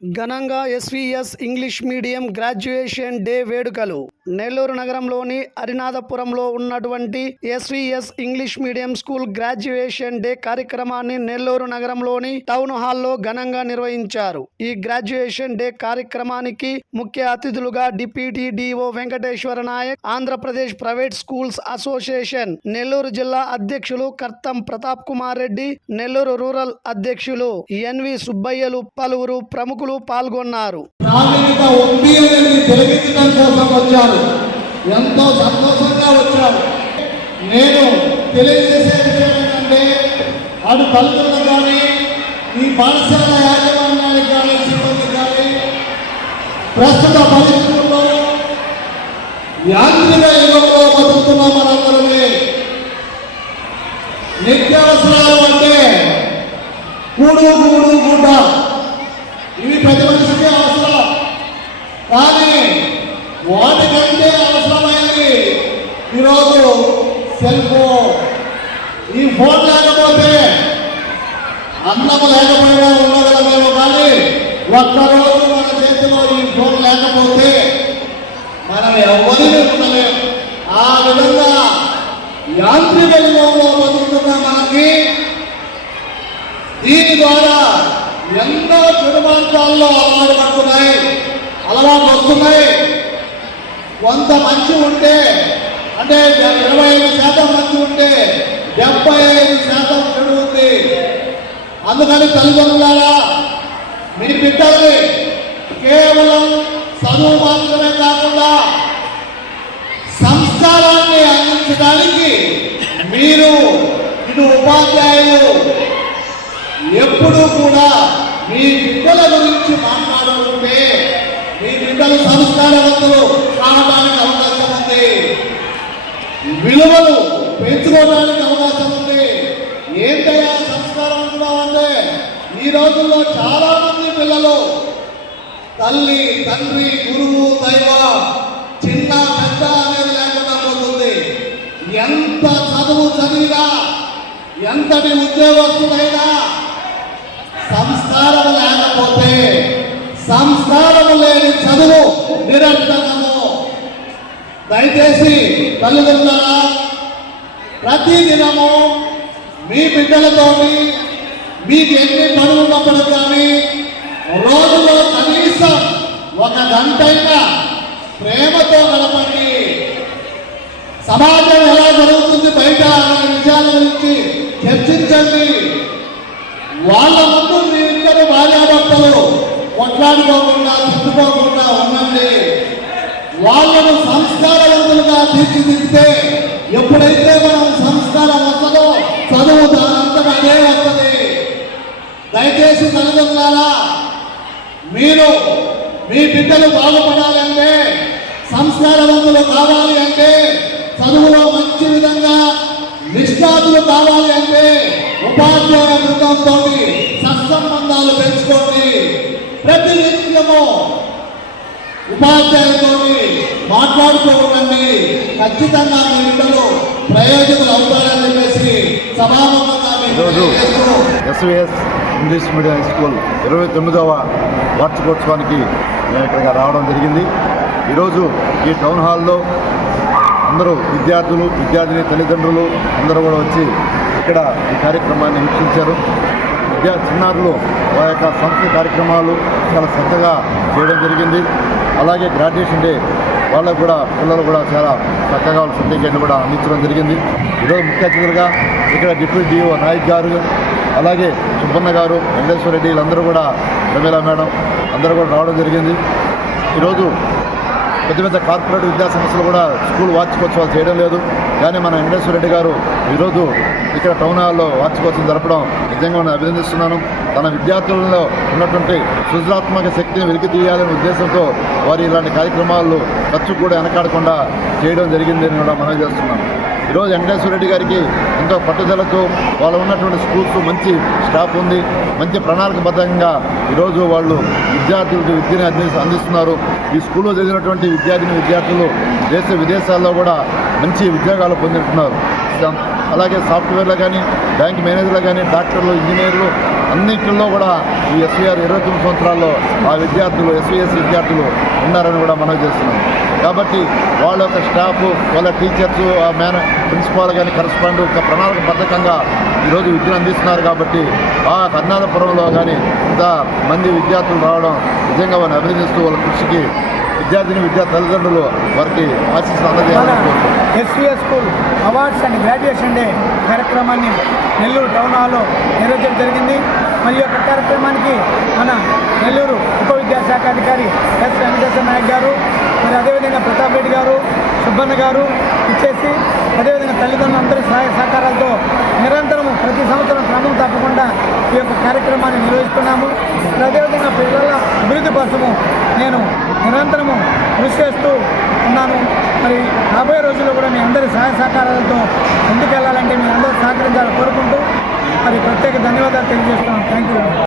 ఘనంగా SVS English medium graduation day వేడుకలు. నెల్లూరు నగరంలోని హరినాథపురంలో ఉన్నటువంటి SVS English medium school graduation day కార్యక్రమాన్ని నెల్లూరు నగరంలోని టౌన్ హాల్లో ఘనంగా నిర్వహించారు. ఈ గ్రాడ్యుయేషన్ డే కార్యక్రమానికి ముఖ్య అతిథులుగా deputy DO Venkateswara Naik Andhra Pradesh private schools association Nellore జిల్లా అధ్యక్షులు కర్తం ప్రతాప్ కుమార్ రెడ్డి నెల్లూరు రూరల్ అధ్యక్షులు ఎన్వి సుబ్బయ్యలు పలువురు ప్రముఖులు పాల్గొన్నారు. ప్రాథమిక కోసం వచ్చారు. ఎంతో సంతోషంగా వచ్చారు నేను తెలియజేసే విషయం ఏంటంటే అటు తల్లిదండ్రులు కానీ ఈ పాఠశాల యాజమాన్యానికి కానీ సిబ్బంది కానీ ప్రస్తుత పరిస్థితుల్లో యాంత్రిక యుగంలో బతుకుతున్నాం మనందరమే నిత్యావసరాలు అంటే కూడు కూడు సెల్ ఫోన్ ఈ ఫోన్ లేకపోతే అన్నం లేకపోయినా ఉండగలమేమో కానీ ఒక్కరోజు మన చేతిలో ఈ ఫోన్ లేకపోతే మనం ఎవరిని ఉండలేము ఆ విధంగా యాంత్రిక యుగంలో బతుకుతున్న మనకి దీని ద్వారా ఎన్నో చెడు మార్గాల్లో అలవాటు పడుతున్నాయి అలవాటు వస్తున్నాయి. కొంత మంచి ఉంటే అంటే ఇరవై ఐదు శాతం మంచి ఉంటే డెబ్బై ఐదు శాతం చెడు ఉంది అందుకని తల్లిదండ్రులారా మీ బిడ్డల్ని కేవలం చదువు మాత్రమే కాకుండా సంస్కారాన్ని అందించడానికి మీరు ఇటు ఉపాధ్యాయులు ఎప్పుడూ కూడా మీ బిడ్డల గురించి మాట్లాడుకుంటే మీ బిడ్డలు సంస్కారవంతులు కావడానికి అవకాశం ఉంది విలువలు పెంచుకోవడానికి అవకాశం ఉంది. ఏంటయ్యా సంస్కారం అంటే ఈ రోజుల్లో చాలా మంది పిల్లలు తల్లి తండ్రి గురువు దైవ చిన్న పెద్ద అనేది లేకుండా పోతుంది. ఎంత చదువు చదివినా ఎంతటి ఉద్యోగస్తుడైనా సంస్కారం లేకపోతే సంస్కారం లేని చదువు నిరంతరము దయచేసి తల్లిదండ్రులారా ప్రతి దినము మీ బిడ్డలతో మీకు ఎన్ని పనులు ఉన్నప్పుడు కానీ రోజులో కనీసం ఒక గంటైనా ప్రేమతో గడపండి సమాజం ఎలా జరుగుతుంది బయట అనే విషయాల గురించి చర్చించండి. వాళ్ళ ముందు మీ ఇద్దరు భార్యాభర్తలు కొట్లాడుకోకుండా తిట్టుకోకుండా ఉండండి. వాళ్ళను సంస్కారవంతులుగా తీర్చిదిద్దితే ఎప్పుడైతే మనం సంస్కారం వస్తుందో చదువు దానంతటా అదే వస్తుంది దయచేసి తల్లిదండ్రులారా మీరు మీ బిడ్డలు బాగుపడాలంటే సంస్కారవంతులు కావాలి అంటే చదువులో మంచి విధంగా నిష్ఠాతులు కావాలి అంటే ఉపాధ్యాయ బృందంతో సత్సంబంధాలు పెంచుకోండి. ప్రతి నిత్యము ఉపాధ్యాయులతో మాట్లాడుకోకండి ఖచ్చితంగా మీ బిడ్డలు ప్రయోజకులు అవుతారని చెప్పేసి సభాముఖంగా ఈరోజు SVS English medium high school ఇరవై తొమ్మిదవ వార్షికోత్సవానికి మేము ఇక్కడికి రావడం జరిగింది. ఈరోజు ఈ టౌన్ హాల్లో అందరూ విద్యార్థులు విద్యార్థిని తల్లిదండ్రులు అందరూ కూడా వచ్చి ఇక్కడ ఈ కార్యక్రమాన్ని వీక్షించారు. విద్యా చిన్నారులు వారి యొక్క సంస్థ కార్యక్రమాలు చాలా శ్రద్ధగా చేయడం జరిగింది. అలాగే గ్రాడ్యుయేషన్ డే వాళ్ళకు కూడా పిల్లలు కూడా చాలా చక్కగా వాళ్ళ సర్టిఫికేట్లు కూడా అందించడం జరిగింది. ఈరోజు ముఖ్య అతిథులుగా ఇక్కడ డిప్యూటీ డిఓ నాయక్ గారు అలాగే సుబ్బన్న గారు వెంకటేశ్వర రెడ్డి వీళ్ళందరూ కూడా ప్రమీల మేడం అందరూ కూడా రావడం జరిగింది. ఈరోజు పెద్ద పెద్ద కార్పొరేట్ విద్యా సంస్థలు కూడా స్కూల్ వార్షికోత్సవాలు చేయడం లేదు. కానీ మన వెంకటేశ్వర రెడ్డి గారు ఈరోజు ఇక్కడ టౌన్ హాల్లో వార్షికోత్సవం జరపడం నిజంగా నేను అభినందిస్తున్నాను. తన విద్యార్థులలో ఉన్నటువంటి సృజనాత్మక శక్తిని వెలికి తీయాలనే ఉద్దేశంతో వారు ఇలాంటి కార్యక్రమాలు ఖర్చు కూడా వెనకాడకుండా చేయడం జరిగిందని కూడా మనవి చేస్తున్నాను. ఈరోజు వెంకటేశ్వర రెడ్డి గారికి ఎంతో పట్టుదలతో వాళ్ళు ఉన్నటువంటి స్కూల్స్ మంచి స్టాఫ్ ఉంది. మంచి ప్రణాళికబద్ధంగా ఈరోజు వాళ్ళు విద్యార్థులకు విద్యను అంది అందిస్తున్నారు. ఈ స్కూల్లో చదివినటువంటి విద్యార్థిని విద్యార్థులు దేశ విదేశాల్లో కూడా మంచి ఉద్యోగాలు పొందుతున్నారు. అలాగే సాఫ్ట్వేర్లో కానీ బ్యాంక్ మేనేజర్లు కానీ డాక్టర్లు ఇంజనీర్లు అన్నింటిలో కూడా ఈ ఎస్వీఆర్ ఇరవై తొమ్మిది సంవత్సరాల్లో ఆ విద్యార్థులు ఎస్వీఎస్ విద్యార్థులు ఉన్నారని కూడా మనం చేస్తున్నాం. కాబట్టి వాళ్ళ యొక్క స్టాఫ్ వాళ్ళ టీచర్స్ ఆ మేన ప్రిన్సిపాల్ కానీ కరస్పాండ్ ఒక ప్రణాళిక బద్ధకంగా ఈరోజు విద్యను అందిస్తున్నారు కాబట్టి ఆ కర్ణాటపురంలో కానీ ఇంత మంది విద్యార్థులు రావడం నిజంగా వారిని అభినందిస్తూ వాళ్ళ కృషికి విద్యార్థిని విద్యా తల్లిదండ్రులు వారికి ఆశీస్సులు అందజేయాలని SVS school awards and graduation day కార్యక్రమాన్ని నెల్లూరు టౌన్ హాల్లో నిర్వహించడం జరిగింది. మరి యొక్క కార్యక్రమానికి మన నెల్లూరు ఉప విద్యాశాఖ అధికారి ఎస్ వెంకటేశ్వర నాయక్ గారు మరి అదేవిధంగా ప్రతాప్ రెడ్డి గారు సుబ్బన్న గారు అదేవిధంగా అందరి సహాయ సహకారాలతో నిరంతరము ప్రతి సంవత్సరం క్రమం తప్పకుండా ఈ యొక్క కార్యక్రమాన్ని నిర్వహిస్తున్నాము. అదేవిధంగా పిల్లల అభివృద్ధి కోసము నేను నిరంతరము కృషి చేస్తూ ఉన్నాను. మరి రాబోయే రోజుల్లో కూడా మీ అందరి సహాయ సహకారాలతో ముందుకెళ్ళాలంటే మీ అందరూ సహకరించాలని కోరుకుంటూ మరి ప్రత్యేక ధన్యవాదాలు తెలియజేస్తున్నాను. Thank you